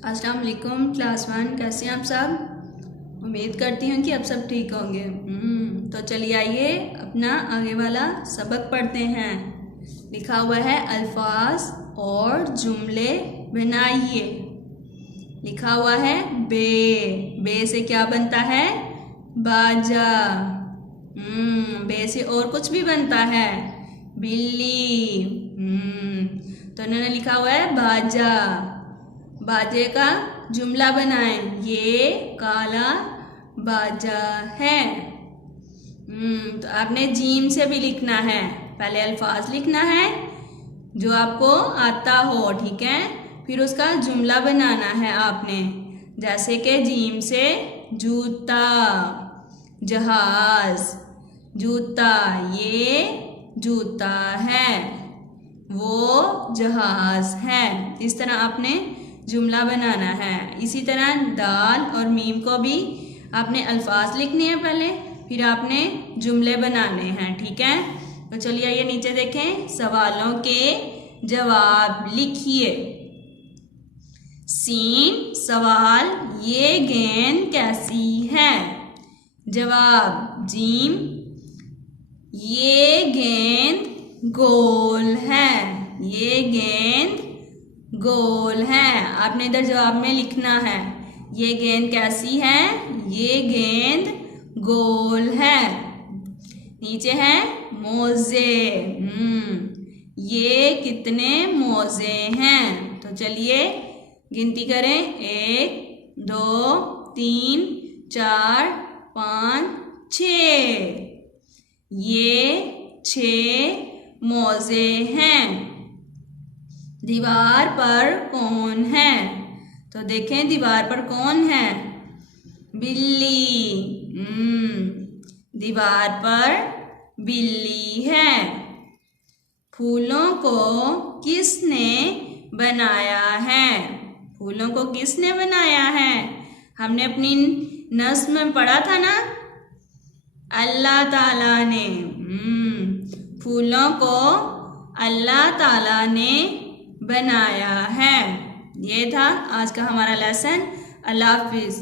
अस्सलाम वालेकुम क्लास 1। कैसे हैं आप सब? उम्मीद करती हूँ कि आप सब ठीक होंगे। तो चलिए आइए अपना आगे वाला सबक पढ़ते हैं। लिखा हुआ है अल्फाज और जुमले बनाइए। लिखा हुआ है बे से क्या बनता है? बाजा। बे से और कुछ भी बनता है? बिल्ली। तो इन्होंने लिखा हुआ है बाजा। बाजे का जुमला बनाएं। ये काला बाजा है। तो आपने जीम से भी लिखना है। पहले अल्फाज लिखना है जो आपको आता हो, ठीक है। फिर उसका जुमला बनाना है आपने। जैसे कि जीम से जूता, जहाज, जूता, ये जूता है, वो जहाज है। इस तरह आपने जुमला बनाना है। इसी तरह दाल और मीम को भी आपने अल्फाज लिखने हैं पहले, फिर आपने जुमले बनाने हैं, ठीक है। तो चलिए आइए नीचे देखें। सवालों के जवाब लिखिए। सीन सवाल, ये गेंद कैसी है? जवाब जीम, ये गेंद गोल है। ये गेंद गोल है। आपने इधर जवाब में लिखना है ये गेंद कैसी है? ये गेंद गोल है। नीचे है मोजे। ये कितने मोजे हैं? तो चलिए गिनती करें। 1 2 3 4 5 6। ये 6 मोजे हैं। दीवार पर कौन है? तो देखें दीवार पर कौन है? बिल्ली। दीवार पर बिल्ली है। फूलों को किसने बनाया है? फूलों को किसने बनाया है? हमने अपनी नस्म में पढ़ा था ना, अल्लाह ताला ने। फूलों को अल्लाह ताला ने बनाया है। ये था आज का हमारा लेसन। अल्लाह हाफिज़।